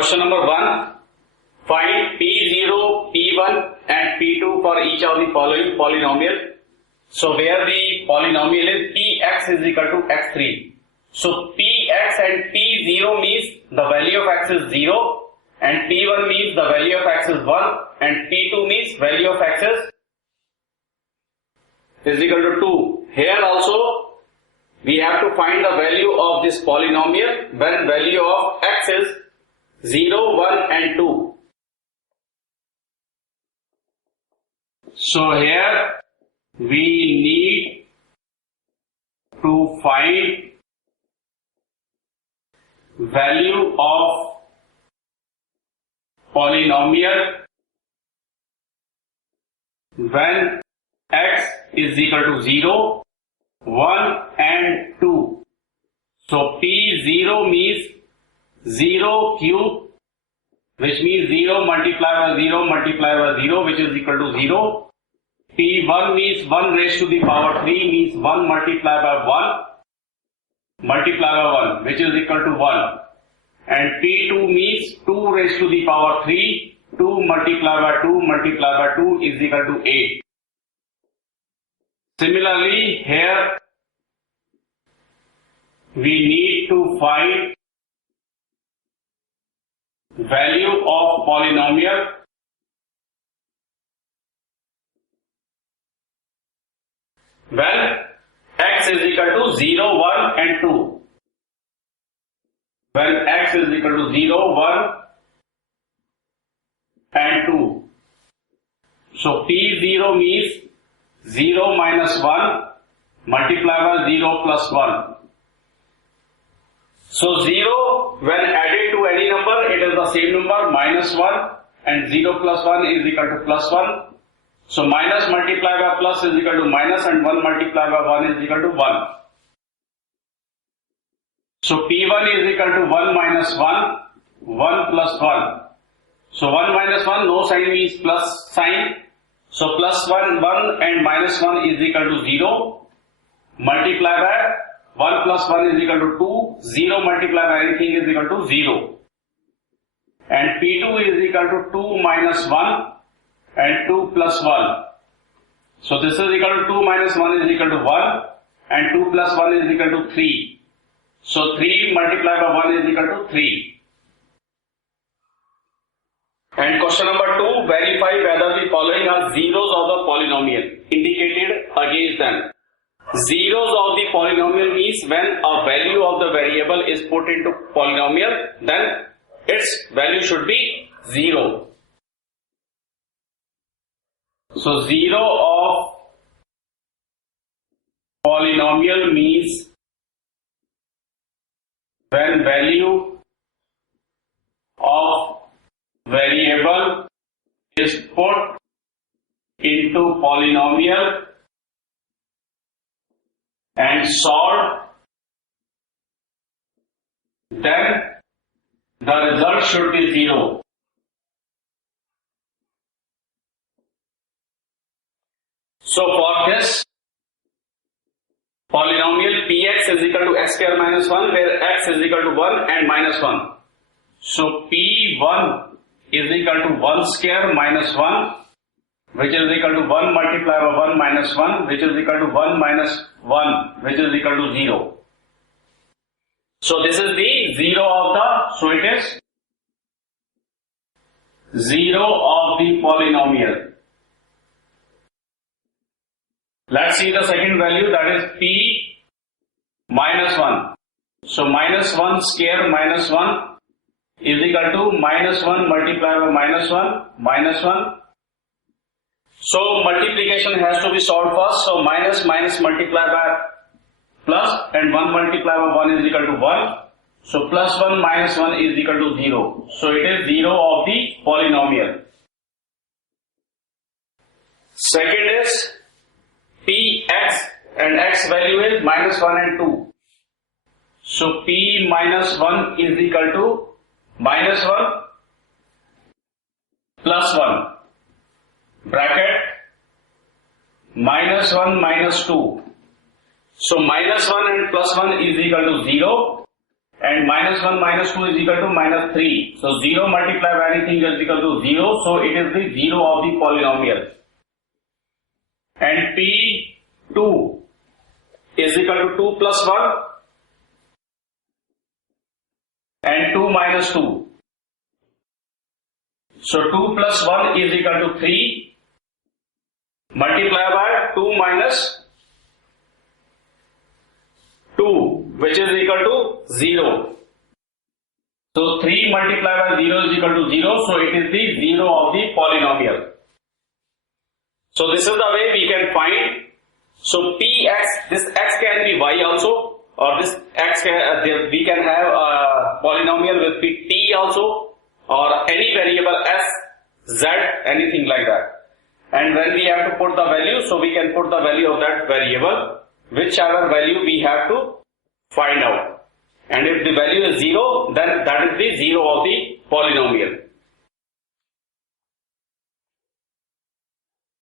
Question number 1. Find P0, P1 and P2 for each of the following polynomial. So where the polynomial is Px is equal to x3. So Px and P0 means the value of x is 0 and P1 means the value of x is 1 and P2 means value of x is equal to 2. Here also we have to find the value of this polynomial when value of x is 0, 1 and 2. So here we need to find value of polynomial when x is equal to 0, 1 and 2. So P0 means 0 cube, which means 0 multiplied by 0 multiplied by 0, which is equal to 0. P1 means 1 raised to the power 3 means 1 multiplied by 1 multiplied by 1, which is equal to 1. And P2 means 2 raised to the power 3, 2 multiplied by 2 multiplied by 2 is equal to 8. Similarly, here we need to find value of polynomial when x is equal to 0, 1 and 2. When x is equal to 0, 1 and 2. So P0 means 0 minus 1 multiplied by 0 plus 1. So 0 when added to any number it is the same number minus 1 and 0 plus 1 is equal to plus 1. So minus multiplied by plus is equal to minus and 1 multiplied by 1 is equal to 1. So P1 is equal to 1 minus 1, 1 plus 1. So 1 minus 1, no sign means plus sign. So plus 1, 1 and minus 1 is equal to 0. Multiply by 1 plus 1 is equal to 2. 0 multiplied by anything is equal to 0. And P2 is equal to 2 minus 1 and 2 plus 1. So this is equal to 2 minus 1 is equal to 1 and 2 plus 1 is equal to 3. So 3 multiplied by 1 is equal to 3. And question number 2, verify whether the following are zeros of the polynomial indicated against them. Zeros of the polynomial means when a value of the variable is put into polynomial, then its value should be 0. So 0 of polynomial means when value of variable is put into polynomial and solved, then the result should be 0. So for this polynomial Px is equal to x square minus 1 where x is equal to 1 and minus 1. So P1 is equal to 1 square minus 1 which is equal to 1 multiplied by 1 minus 1 which is equal to 1 minus 1 which is equal to 0. So this is the 0 of the, so it is 0 of the polynomial. Let's see the second value, that is P minus 1. So minus 1 square minus 1 is equal to minus 1 multiplied by minus 1 minus 1. So multiplication has to be solved first. So minus minus multiplied by plus and 1 multiplied by 1 is equal to 1. So plus 1 minus 1 is equal to 0. So it is 0 of the polynomial. Second is Px and x value is minus 1 and 2. So P minus 1 is equal to minus 1 plus 1 bracket minus 1 minus 2. So minus 1 and plus 1 is equal to 0 and minus 1 minus 2 is equal to minus 3. So 0 multiplied by anything is equal to 0. So it is the 0 of the polynomial. And P2 is equal to 2 plus 1 and 2 minus 2. So 2 plus 1 is equal to 3 multiplied by 2 minus 2, which is equal to 0. So 3 multiplied by 0 is equal to 0. So it is the 0 of the polynomial. So this is the way we can find. So Px, this x can be y also, or this x we can have a polynomial with t also, or any variable s, z, anything like that. And when we have to put the value, so we can put the value of that variable, whichever value we have to find out. And if the value is 0, then that is the 0 of the polynomial.